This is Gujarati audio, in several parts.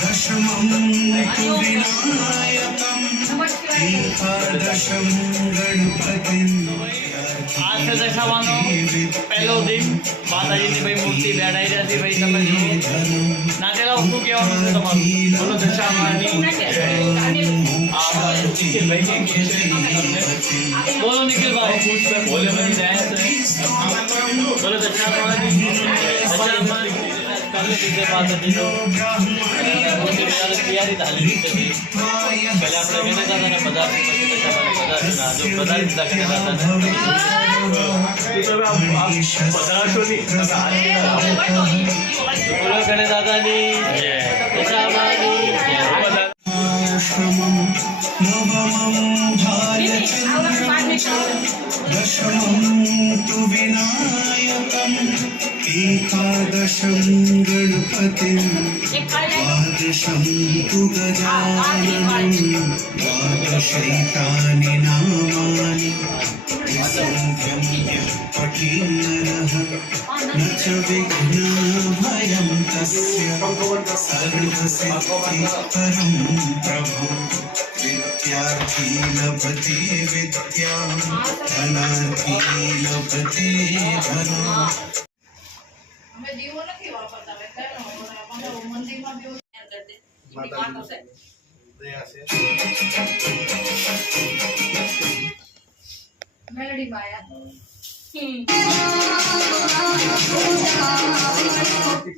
दशमं तु विनायकं एकादशं गणपतिं आज से दशामानो पहलो दिन माताजी की भाई मूर्ति बैठाई रहती भाई તમે જો નાટેલા શું કહેવાનું છે તમારું બોલો દશામાની બોલો નિખિલ ભાઈ બોલે બની જાય છે બોલો દશામાની कल के बाद दिनो मूर्ति बेचारे तैयारी थाली थी पहले આપણે કહેતા હતા ને બધા દશામાની બધા જો બધા દીધા કહેતા હતા बोलो गणेश दादा नी जय दशामानी दशमं तु विनायकं एकादशं गणपतिं द्वादशं तु गजाननं द्वादशैतानि नामानि त्रिसंख्यं यः पठेन्नरः न च विघ्नभयं तस्य सर्वसिद्धिकरं प्रभु विद्यार्थी लभते विद्यां धनार्थी लभते धनम् અમે દીવો નથી વાપરતા વેચાનો અમારે મંદિરમાં દીવો તૈયાર કરી દે ઈ કાટો છે દયા છે મેલડી માયા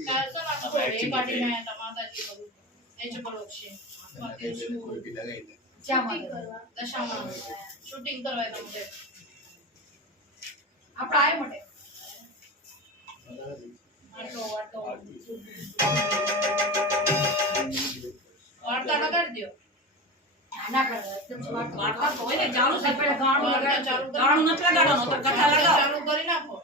કાલસના કોઈ પાર્ટી માં માતાજી બોલું એ જ બોલો છે માતાજી કોઈ લગાઈ દે જામા કરવા દશામાં શૂટિંગ કરવા તમને આપડા આય માટે वार्ता लगा दियो ना कर वार्ता तो है चालू से पहले गाणो लगा चालू गाणो मत लगाडो तो कथा लगाओ चालू करी नाखो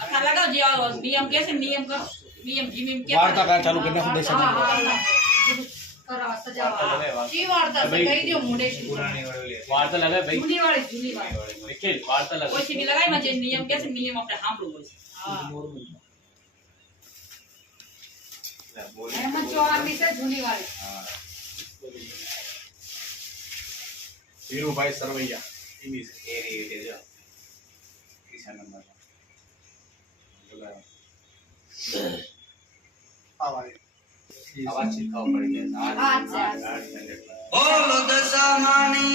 कथा लगाओ जे नियम कैसे नियम करो नियम जिम के वार्ता का चालू करना दे सकते करो सजावा की वार्ता से कही दियो मुंडे पुरानी वार्ता लगा भाई जूनी वाली निखिल वार्ता लगा कोई भी लगाई मजे नियम कैसे नियम अपने हांभळो बोल हां एमन चौहानी से जूनी वाली वीरू भाई सरवैया इन्हीं से एरी दे जा किसान नंबर आवाज छिड़काव पड़ गया अच्छा बोलो दशामानी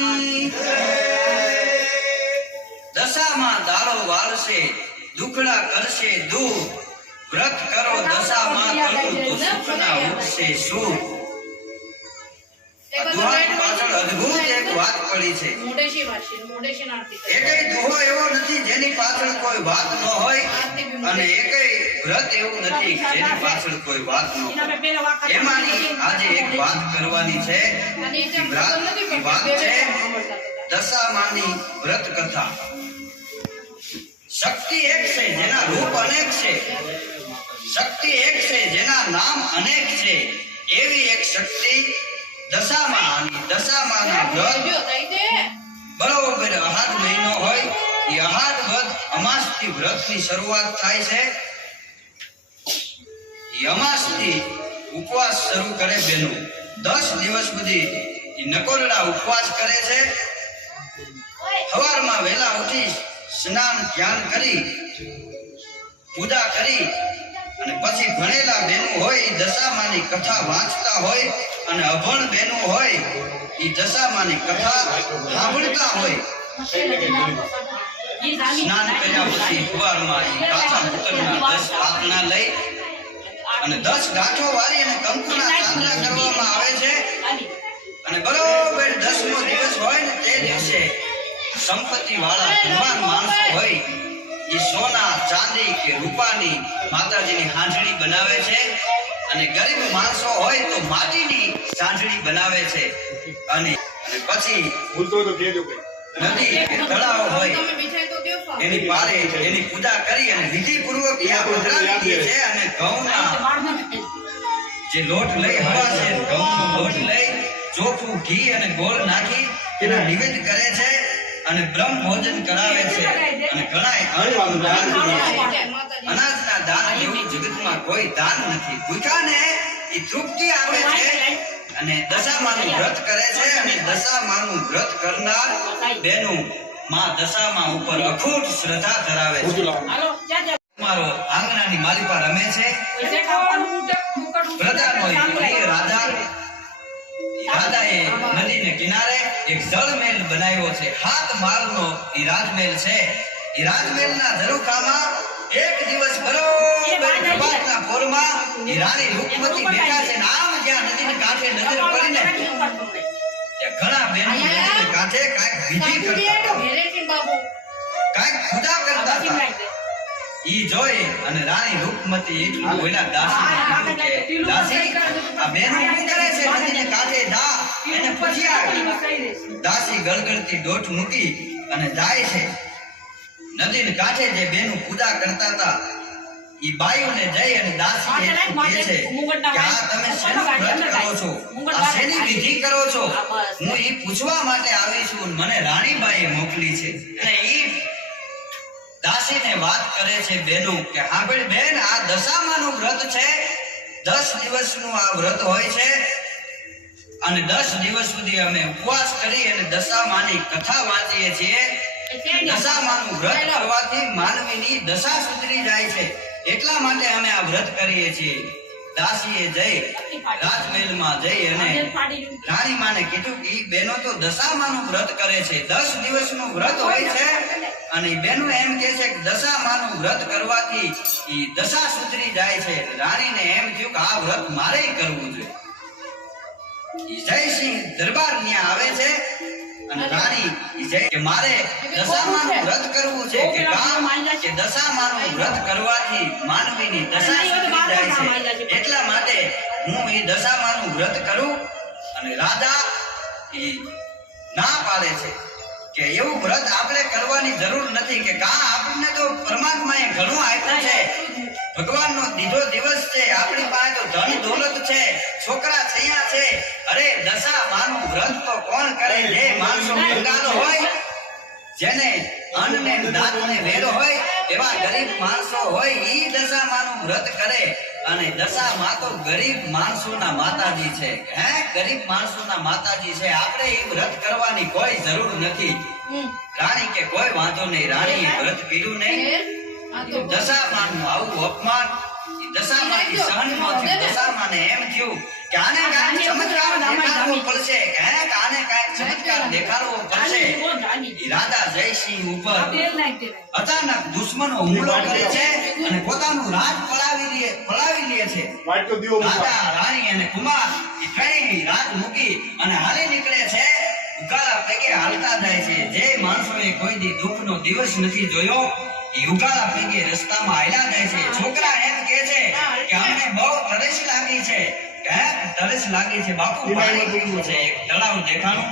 दशामा दारो वालसे दुखड़ा करसे दूर व्रत करो दशामा करो तो सुखना उठसे सुख दुहाई पाછળ અદ્ભુત એક વાત પડી છે મોડેશી વાસી મોડેશી આરતી એકેય દુહો એવો નથી જેની પાછળ કોઈ વાત ન હોય અને એકેય વ્રત એવું નથી જેની પાછળ કોઈ વાત ન હોય એમાંની આજે એક વાત કરવાની છે અને જે વાત છે દશામાની વ્રત કથા शक्ति एक से जेना रूप अनेक से शक्ति एक से जेना नाम अनेक से एवी एक शक्ति दशामाना व्रत बरोबर अहार महीनो होय ई अहार वद अमास थी व्रत की शुरुआत थाय छे ई अमास थी उपवास शुरू करे बेनो 10 दिवस सुधी ई नकोरड़ा उपवास करे छे सवारमा वेला उठी स्नान ध्यान करी पूजा करी અને પછી ભણેલા બેનો હોય ઈ દશામાની કથા વાંચતા હોય અને અભણ બેનો હોય ઈ દશામાની કથા સાંભળતા હોય સ્નાન કર્યા પછી સવારમાં ઈ કાચા પુતળના 10 પાતણા લઈ અને 10 ગાંઠો વાળી અને કંકુના ચાંદલા કરવામાં આવે છે અને બરોબર 10મો દિવસ હોય ને તે દિવસે संपत्ति वाला धनवान माणसो होय ई सोना चांदी के रूपानी माताजीनी हांजड़ी बनावे छे અને ગરીબ માણસો હોય તો માટીની ચાંદડી બનાવે છે અને પછી ભૂલતો તો કેજો ભાઈ નદી કે તળાવ હોય એની પારે એની પૂજા કરી અને વિધિપૂર્વક આ પધરાવી દે છે અને ઘઉંના જે લોટ લઈ હવા છે ઘઉંનો લોટ લઈ ચોખું ઘી અને ગોળ નાખી તેના નિવેદ કરે છે અને બ્રહ્મ ભોજન કરાવે છે અને ઘણાય અનાજના દાન એવું જગતમાં કોઈ દાન નથી. ભૂખ્યાને એ તૃપ્તિ આપે છે અને દશામાનું વ્રત કરે છે અને દશામાનું વ્રત કરનાર બેનું માં દશામાં ઉપર અખૂટ શ્રદ્ધા ધરાવે છે. હાલો જા મારો આંગણાની માલિપા રમે છે. પ્રજાનો એ પ્રિય રાધાએ નદીને કિનારે એક જળમહેલ બનાવ્યો છે. 7 માળનો એ રાજમહેલ છે. એ રાજમહેલના ઝરૂખામાં એક દિવસ બરોબર પ્રભાતના પોરમાં એ રાણી રૂપમતી બેઠા છે. આમ જ્યાં નદીને કાંઠે નજર પડીને ત્યાં ઘણા બહેનો નદીને કાંઠે કાંઈક વિધિ કરતા કાંઈક પૂજા કરતા હતા. ઈ જોઈ અને રાણી રૂપમતી એટલું બોલ્યા દાસીને કે દાસી આ બહેનો શું કરે છે નદીને કાંઠે જા એને પૂછ્યા. દાસી ગળગળતી દોટ મૂકી અને જાય છે. નદીને કાંઠે જે બહેનો પૂજા કરતા હતા ઈ બાયુને જઈ અને દાસી એટલું કહે છે કે આ તમે શેનું વ્રત કરો છો, આ શેની વિધિ કરો છો? હું ઈ પૂછવા માટે આવી છું. મને રાણીબાઈએ મોકલી છે. અને ઈ દાસીને વાત કરે છે બેનો કે હાંભળ બેન, આ દશામાનું વ્રત છે. 10 દિવસનું આ વ્રત હોય છે અને 10 દિવસ સુધી અમે ઉપવાસ કરી અને દશામાની કથા વાંચીએ છીએ. દશામાનું વ્રત કરવાથી માનવીની દશા સુધરી જાય છે, એટલા માટે અમે આ વ્રત કરીએ છીએ. દાસીએ જઈ રાજમહેલમાં જઈ અને રાણીમાને કીધું કે ઈ બેનો તો દશામાનું વ્રત કરે છે. 10 દિવસનું વ્રત હોય છે અને બેનો એમ કહે છે કે દશામાનું વ્રત કરવાથી ઈ દશા સુધરી જાય છે. રાણીને એમ થયું કે આ વ્રત મારે કરવું જોઈએ. ઈ જયસિંહ દરબાર ત્યાં આવે છે અને રાણી ઈ જય કે મારે દશામાનું વ્રત કરવું છે કે કામ કે દશામાનું વ્રત કરવાથી માનવીની દશા સુધરી જાય છે, એટલા માટે હું ઈ દશામાનું વ્રત કરું. અને રાધા ઈ ના પાડે છે કે એવું વ્રત આપણે કરવાની જરૂર નથી કે કા આપણને તો પરમાત્માએ ઘણું આપ્યું છે. ભગવાનનો દીધો દિવસ છે. આપણી પાસે તો ધન દોલત છે, છોકરા છૈયા છે. અરે દશામાનું વ્રત તો કોણ કરે? જે માણસો કંગાલો હોય, જેને અન્ન ને દાંત ને વેરો હોય, એવા ગરીબ માણસો હોય, ઈ દશામાનું વ્રત કરે. અને દશામાં તો ગરીબ માણસોના માતાજી છે. ગરીબ માણસોના માતાજી છે. આપણે એ વ્રત કરવાની કોઈ જરૂર નથી. રાણી કે કોઈ વાંધો નહીં. રાણીએ વ્રત કર્યું નહીં. દશામાનું આવું અપમાન દશામાંથી સહન ન થયું. દશામાને એમ થયું કે આને કાંઈક ચમત્કાર દેખાડવો પડશે, આને કાંઈક ચમત્કાર દેખાડવો પડશે. રાધા જયસિંહ ઉપર અચાનક દુશ્મનો હુમલો કરે છે અને પોતાનું રાજ પડાવી લે છે. રાધા, રાણી અને કુમાર એ ત્રણેય રાજ મૂકી અને હાલી નીકળે છે. ઉકાળા પગે હાલતા જાય છે. જે માણસોએ કોઈ દી દુઃખનો દિવસ નથી જોયો એ ઉકાળા પગે રસ્તામાં હાલ્યા જાય છે. છોકરા એમ કહે છે કે અમને બહુ તરસ લાગી છે. તરસ લાગી છે બાપુ, પાણી પીવું છે. એક તળાવ દેખાણું.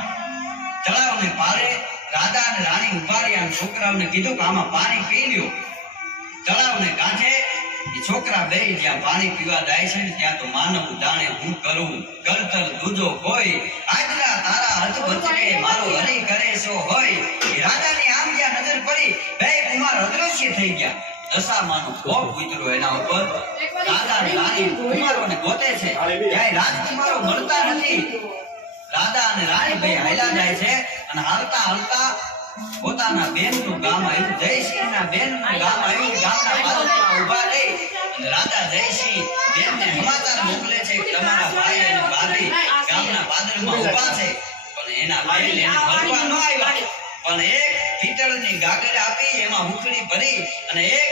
તળાવને પારે રાધા અને રાણી ઉભા રહ્યા. છોકરાઓને કીધું કે આમાં પાણી પી લ્યો. તળાવને કાંઠે એ છોકરા બે જ્યાં પાણી પીવા જાય છે ને ત્યાં તો માનવ જાણે હું કરું કરતર દૂજો કોઈ આજરા તારા હાથ બચકે મારો હરી કરે સો હોય. એ રાજાની આમ જ્યાં નજર પડી બે કુમાર અદ્રશ્ય થઈ ગયા. દશામાનો કોપ ઉતર્યો એના ઉપર. રાજા અને રાણી કુમારોને ગોતે છે, ક્યાંય રાજકુમારો મળતા નથી. રાજા અને રાણી બે હાલ્યા જાય છે અને હાલતા હાલતા પોતાના બેનનું ગામ આવ્યું. જયસિંહના બેનનું ગામ આવ્યું. ગામના બાજુમાં ઊભા રહી અને રાજા જયસિંહ બેનને સમાચાર મોકલે છે કે તમારા ભાઈ અને ભાભી ગામના બાદરમાં ઊભા છે. પણ એના બેન એને મળવા ન આવ્યા. પણ એક પિત્તળની ગાગર આપી, એમાં ઉખડી ભરી અને એક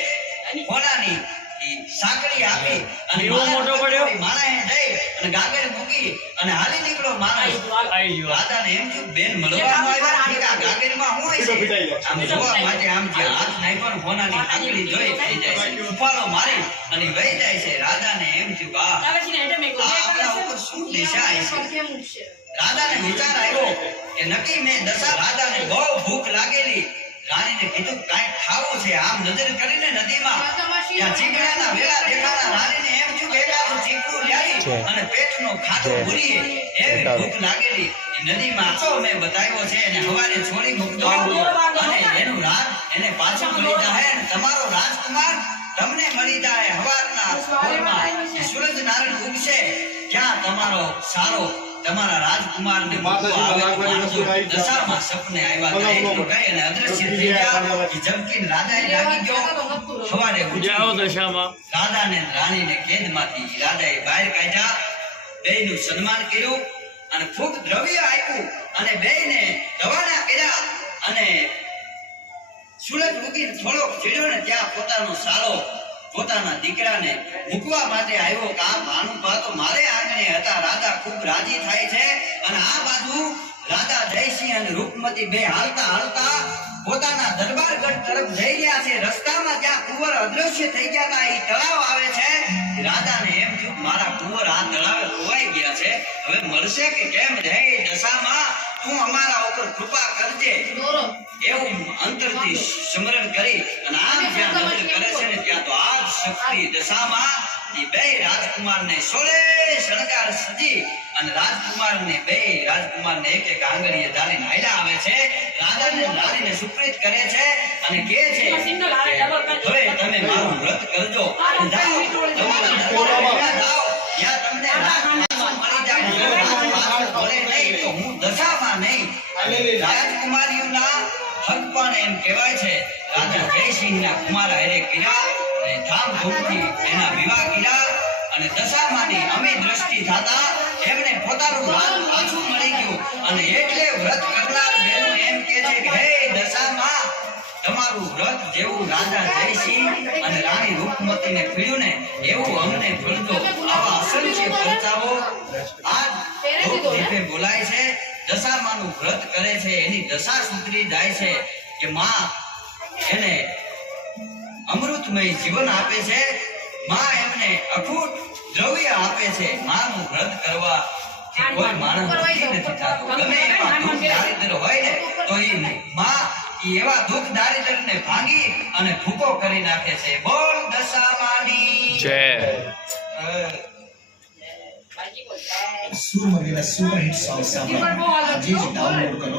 કોનાની સાંકળી આપી અને માણાએ જઈ અને ગાગર મૂકી અને હાલી નીકળો માણસ. રાજાને એમ થયું બેન મળવા ન આવ્યા, ગાગરમાં હું હોય છે? આમ જોવા માટે આમ જે હાથ નાખ્યો કોનાની સાંકળી જોઈ થઈ જાય છે. ઉપાડો મારી અને વહી જાય છે. રાજાને એમ થયું આ આપણા ઉપર શું દિશા છે? રાજાને વિચાર આવ્યો કે નક્કી મેં રાજાને બહુ ભૂખ લાગેલી. રાણીને કીધું કાંઈક ખાવું છે. આમ નજર કરીને નદીમાં ત્યાં ચીકણાના વેલા દેખાણા. રાણીને એમ થયું કે એકાદું ચીકણું લાવી અને પેટનો ખાટો ભૂરીએ. એવી ભૂખ લાગેલી. એ નદી માછો મેં બતાવ્યો છે અને હવારે છોડી મૂકજો અને એનું રાજ એને પાછું મળી જાય અને તમારો રાજકુમાર તમને મળી જાય હવારના ભોરમાં સૂરજ નારાયણ ઉગશે ત્યાં તમારો સારો તમારા રાજકુમારને દશામાં સપને આવ્યા હતા એટલું કહી અને અદ્રશ્ય થઈ ગયા કે જમકીન રાજાએ જાગી ગયો સવારે જાઓ દશામાં રાજાને રાણીને કેદમાંથી રાજાએ બહાર કાઢ્યા બેયનું સન્માન કર્યું અને ખૂબ દ્રવ્ય આપ્યું અને બેયને રવાના કર્યા અને સૂરજ ઉગી થોડોક ચડ્યો ને ત્યાં પોતાનો સાળો પોતાના દીકરાને મૂકવા માટે આવ્યો કે આ ભાનુભા તો મારે આંગણે હતા રાજા ખૂબ રાજી થાય છે અને આ બાજુ રાજા જયસિંહ અને રૂપમતી બે હાલતા હાલતા પોતાના દરબારગઢ તરફ જઈ રહ્યા છે રસ્તામાં ત્યાં કુંવર અદ્રશ્ય થઈ ગયા હતા એ તળાવ આવે છે રાજાને એમ થયું મારા કુંવર આ તળાવે ખોવાઈ ગયા છે હવે મળશે કે કેમ હે દશામાં તું અમારા ઉપર કૃપા કરજે એવું અંતરથી સ્મરણ કરી અને આમ જ્યાં નજર કરે છે ને ત્યાં તો આ શક્તિ દશામાં એ બે રાજકુમારને સોળે શણગાર સજી અને રાજકુમારને એક એક આંગળીએ ધારીને હાલ્યા આવે છે રાજાને રાણીને સુપ્રીત કરે છે અને કહે છે હવે તમે મારું વ્રત કરજો જાઓ ત્યાં તમને રાજકુમાર મળી જાય ભલે નહીં તો હું દશામાં નહીં રાજકુમારીઓના હક પણ એમ કહેવાય છે રાજા જયસિંહના કુમાર હારે કર્યા અને ધામધૂમથી એના વિવાહ કર્યા અને દશામાંની અમી દ્રષ્ટિ થતા એમને પોતાનું રાજ પાછું મળી ગયું અને એટલે વ્રત કરનાર બેન એમ કહે છે કે હે દશામાં તમારું વ્રત જેવું રાજા જયસિંહ અને રાણી રૂપમતીને ફળ્યું ને એવું અમને ફળજો આવા અસંખ્ય પરચાઓ આજ લોકદીપે બોલાય છે દશામાનું વ્રત કરે છે એની દશા સુધરી જાય છે કે માં એને અમૃતમય જીવન આપે છે માં એમને અખૂટ દ્રવ્ય આપે છે માનું વ્રત કરવા કોઈ માણસ નથી થતો ગમે એવા દુઃખ દારિદ્ર હોય ને તો એ માં એવા દુઃખ દારિદ્રને ભાંગી અને ભૂકો કરી નાખે છે બોલ દશામાની જય સુર વગેરે સુપરહિટ સોંગ સાંભળો આજે જ ડાઉનલોડ કરો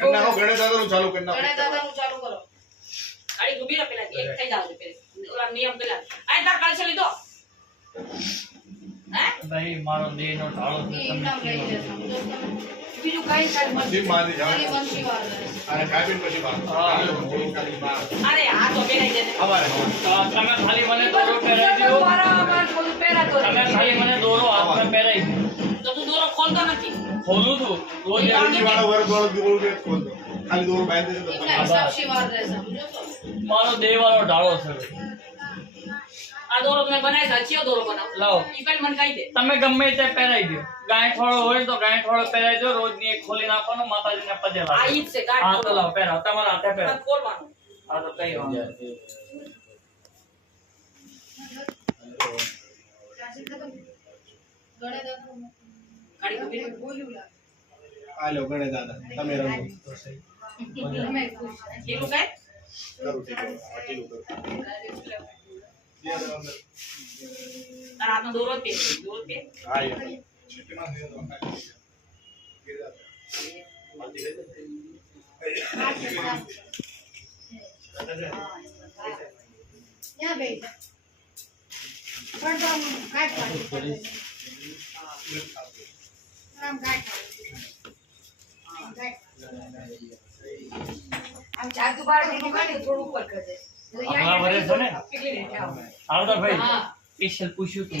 ગૂગલ ચાલુ કરી નાખો ગાડી ઉભી રહે પેલા એક થઈ જાવ પેલા ઓલા નિયમ પેલા આ તાર કાળશે લીધો હે ભાઈ મારો દેહનો ઢાળો છે તમે બીજું કાઈ કાઈ મત જી મારી જાવ વંશીવાર અને કાબિલ પછી બાત અરે આ તો પહેરાઈ જશે અમારે તમે ખાલી મને દોરો પહેરાવી દો મારા બધું પહેરાતો તમે ખાલી મને દોરો હાથમાં પહેરાવી દો તો તું દોરો ખોલતો નથી ખોલું છું રોજ વાળો વર્ગ વાળો દોરો કે ખોલ દો ખાલી દોરો બાંધી દે તો વંશીવાર રહેશે સમજો તો મારો દેહવાળો ઢાળો છે આ દોરો તમે બનાવી સાચીઓ દોરો બનાવો લાવો ઈ કઈ મને કહી દે તમે ગમે તે પહેરાવી દો ગાંઠવાળો હોય તો ગાંઠવાળો પહેરાવી દો રોજની એક ખોલી નાખવાનો માતાજીને પગે આ લાગો ઈ જ છે ગાંઠ હા તો લાવો પહેરાવ તમારા હાથે પહેરાવ ખોલવાનું હા તો કઈ વાંધો ગાડી ઉભી રહે હાલો ગણે દાદા તમે રમો એટલું કઈ કરું છે આટલું કરું તારા હાથનો દોરો જ પે હા યાર છીટમાં દે દો ગિરદા Yeah, baby. But guide party. આમ ચાકુ બાર નીકળી કાઢી થોડું ઉપર કરજે હમણાં ભરે છે ને કેટલી રેટ આવે આવડો ભાઈ હા સ્પેશિયલ પૂછ્યું તું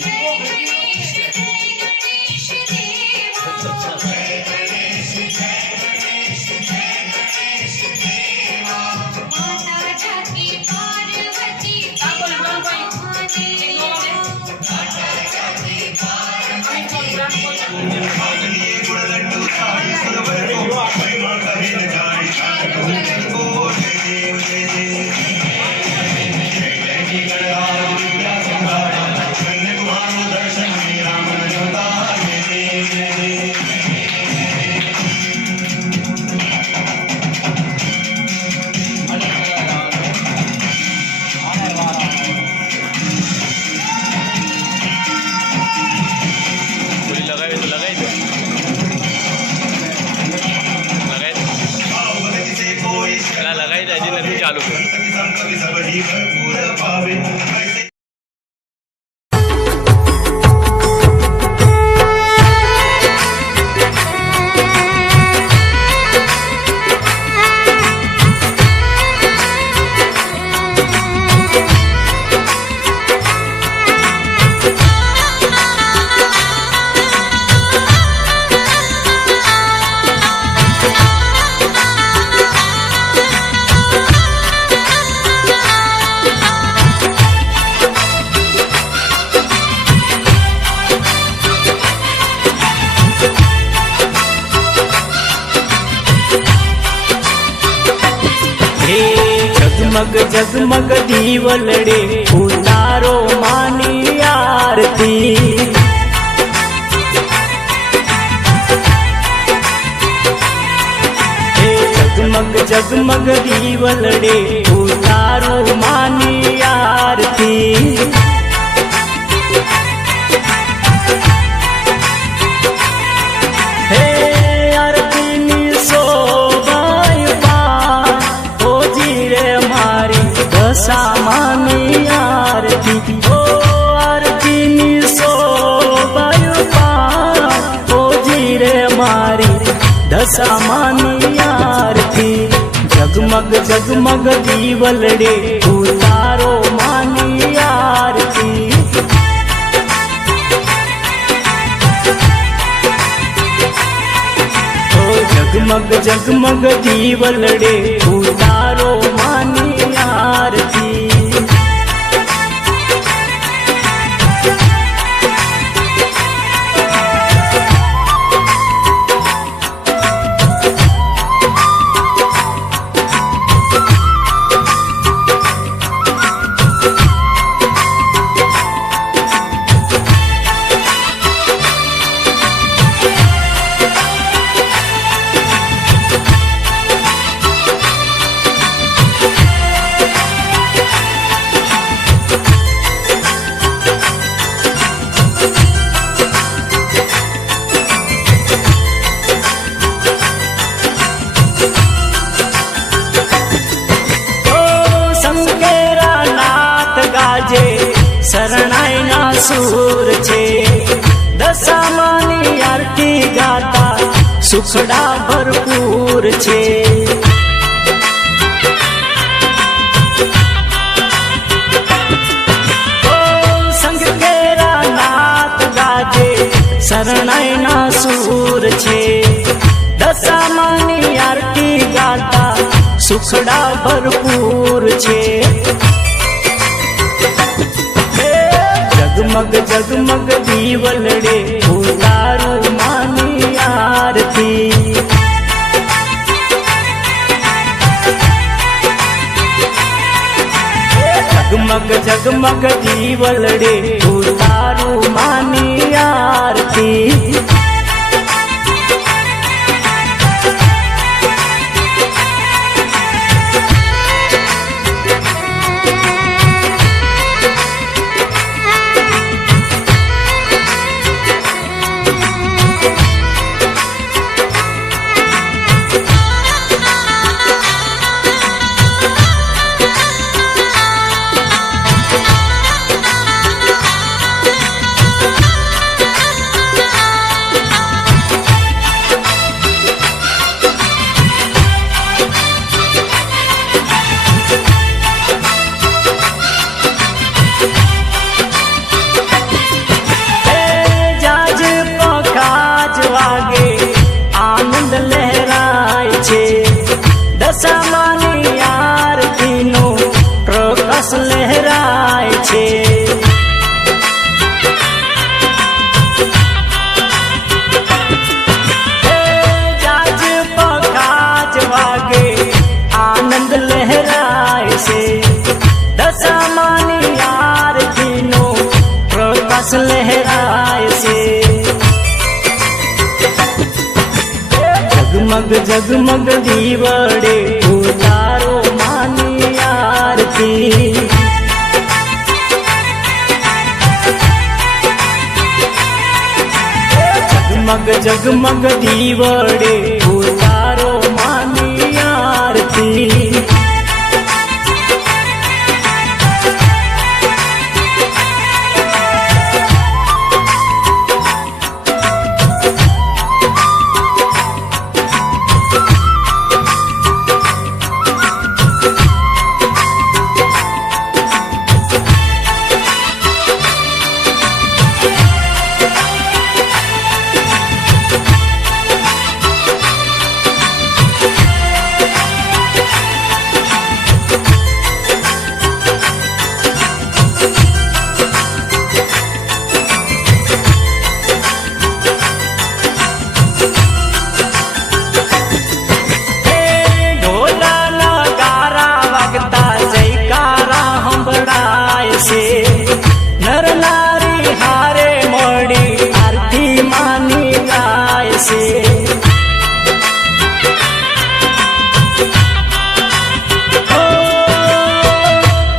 દર્શન રામ पावे। जगमग जगमग दीवलड़े उतारो मानी आरती। जगमग जगमग दीवलड़े उतारो मानी आरती। सामानी आरती ओ आरती नी सोबायु पार ओ जीरे मारी दसामानी आरती। जगमग जगमग दीवलड़े उतारो मानी आरती। ओ जगमग जगमग दीवलड़े उतारो मानी आरती। शरणाई ना सूर छे दशामानी आरती गाता सुखड़ा भरपूर छे। संग केरा नाथ गाजे शरणाई ना सूर छे दशामानी आरती गाता सुखड़ा भरपूर छे। जगमग जगमग दीवलड़े उतारो मानी आरती। जगमग जगमग दीवलड़े उतारो मानी आरती। दशामानी आरती नो प्रकाश लहराय छे। जाज पखाज वागे आनंद लहराय छे। दशामानी आरती नो प्रकाश लहराय छे। जगमग जगमग दीवड़े उतारो मानी आरती। जगमग जगमग दीवड़े उतारो मानी आरती। છે નર નારી હારે મળી આરતી માની ગાય છે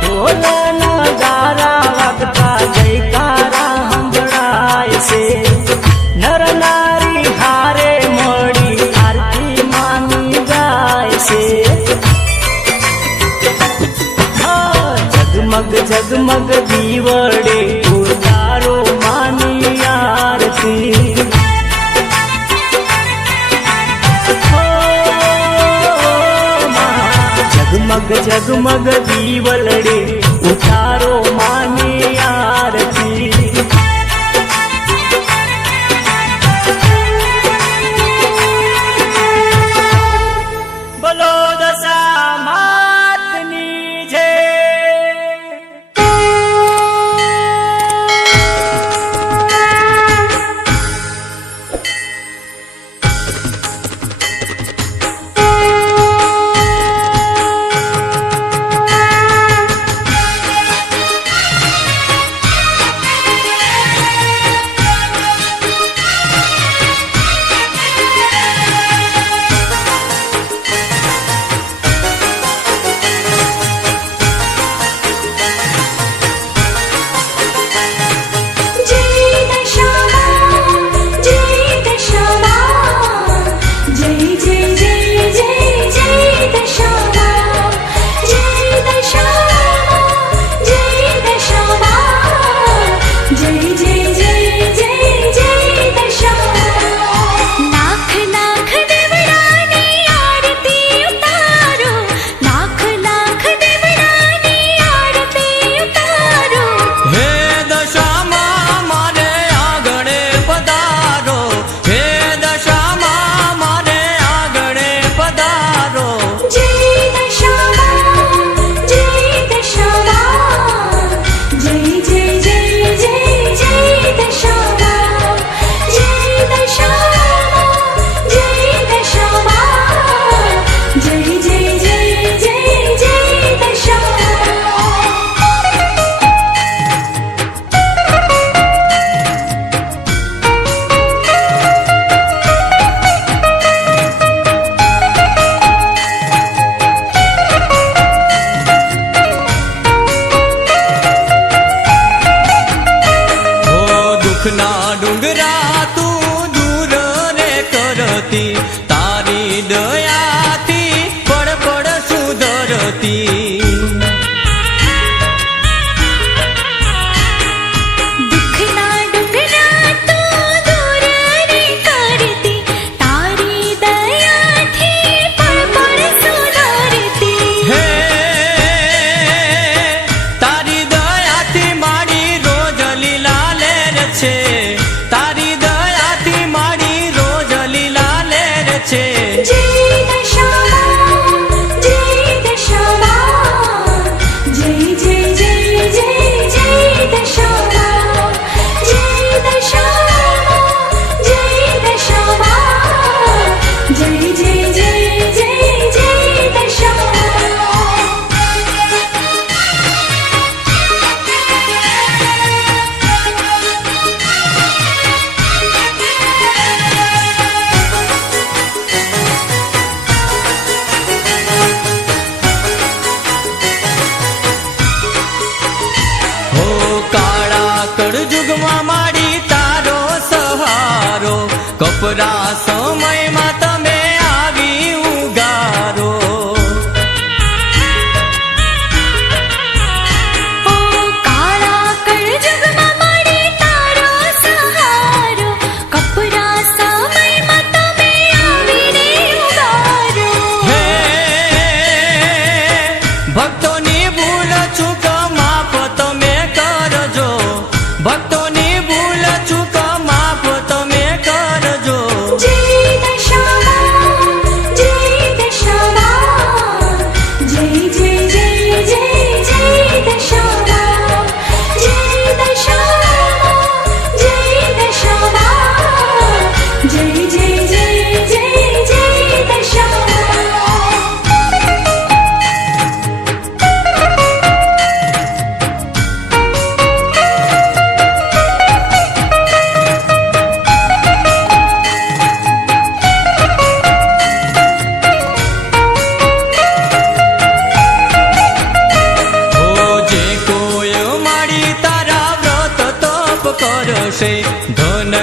ઢોલના ગારા વાગતા જયકારા સંભળાય છે નર નારી હારે મળી આરતી માની ગાય છે જગમગ જગમગ દીવડે ઉતારો માની આરતી જગમગ જગમગ દીવલડે ઉતારો માની આરતી બોલો દશા માતની જય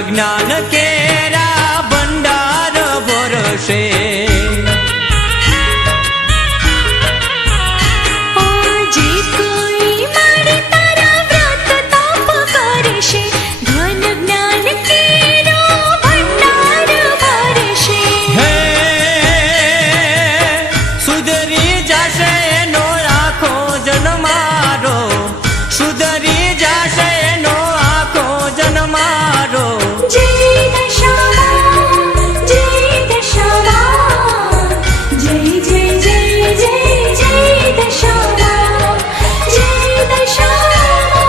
જ્ઞાન કેરા ભંડાર ભરશે જે કોઈ મારે તારા વ્રત તપ કરશે ધન જ્ઞાન કેરો ભંડાર ભરશે હે સુધરી જશે એનો આખો જન્મારો સુધરી જશે એનો આખો જન્મારો જય દશામાં જય દશામાં જય જય જય જય જય દશામાં જય દશામાં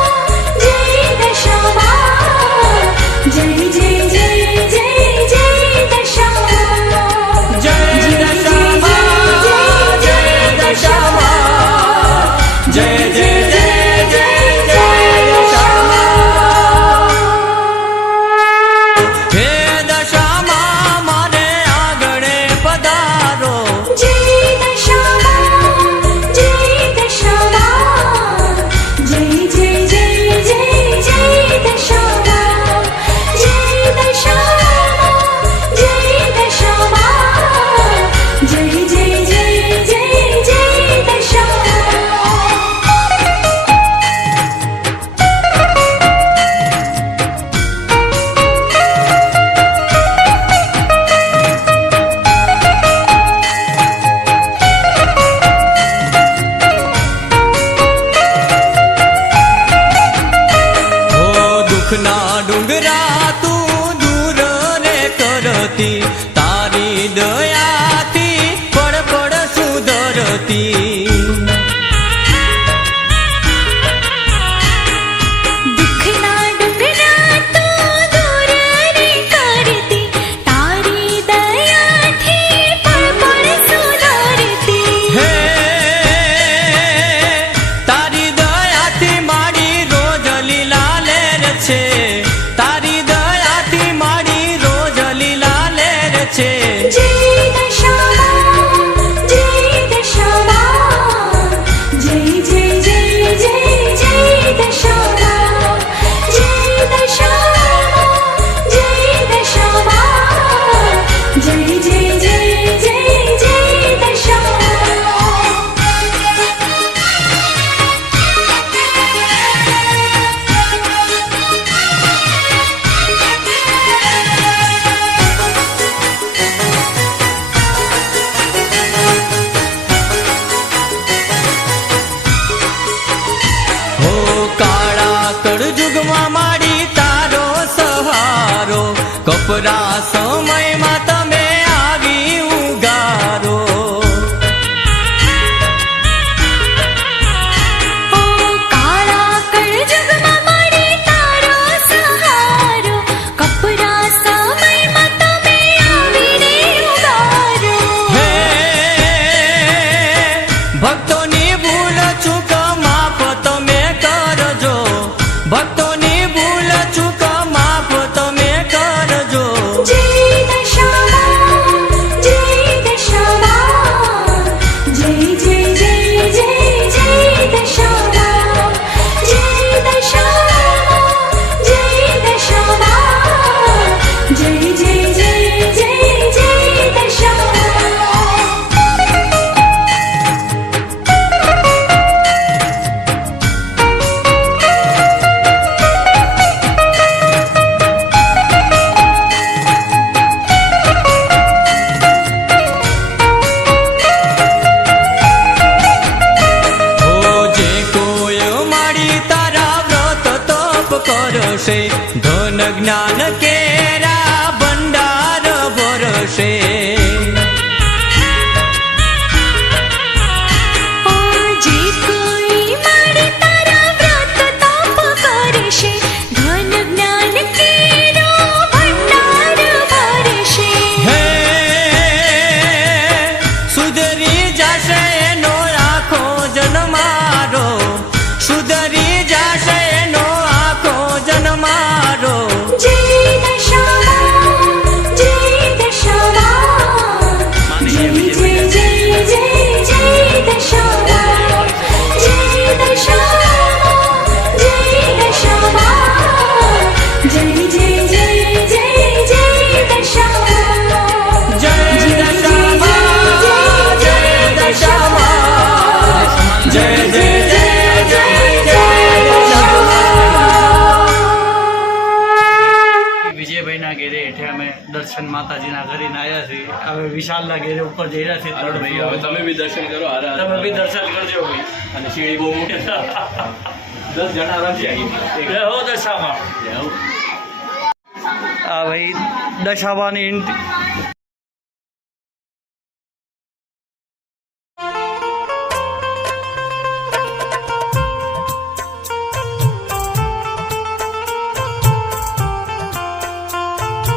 જય દશામાં જય જય જય જય જય દશામાં જય દશામાં જય દશામાં જય જય જય જય જય દશામાં હે દશામાં મારે આગળે પધારો જય દશામાં જય દશામાં જય જય જય જય જય દશામાં જય દશામાં જય દશામાં જય જય જય જય જય હો દુઃખના ડુંગરા તું દૂર રે કરતી તારી દયાથી પડ પડ સુધરતી દુઃખના ડુંગરા તો દૂર રે કરતી તારી દયાથી પળ પળ સુધારતી હે તારી દયાથી મારી રોજ લીલા લેર છે તારી દયાથી મારી રોજ લીલા લેર છે જય દશામાં જય દશામાં જય જય જય જય જય દશામાં જય દશામાં જય દશામાં જય જય જય જય જય હો કાળા કળજુગમાં માડી તારો સહારો કપરા સમયમાં તમે આવી ઉગારો ઓ કાળા કળજુગમાં મારે તારો સહારો કપરા સમયમાં તમે આવીને ઉગારો હે ભક્તોની ભૂલ ચૂક માફ તમે કરજો ભક્તોની ભૂલ ચૂક માફ તમે કરજો જય દશામાં જય દશામાં જય જય જય જય જય દશામાં જય દશામાં જય દશામાં જય જય જય જય જય દશામાં હો જે કોઈ માડી તારા વ્રત તપ કરશે ધન જ્ઞાન કેરા ભંડાર ભરશે જે કોઈ મારે તારા વ્રત તપ કરશે ધન જ્ઞાન કેરો ભંડાર ભરશે હે સુધરી જશે એનો આખો જન્મારો સુધરી જશે એનો આખો જન્મારો જય દર્શન માતાજીના કરીને આવ્યા છીએ. હવે વિશાલના ઘેરે ઉપર જઈ રહ્યા છીએ. હાલો ભાઈ હવે તમે બી દર્શન કરો. તમે બી દર્શન કરજો ભાઈ. અને સીડી બહુ મોટી 10 જણા આરામથી આવી જય હો દશામાં. આ ભાઈ દશામાની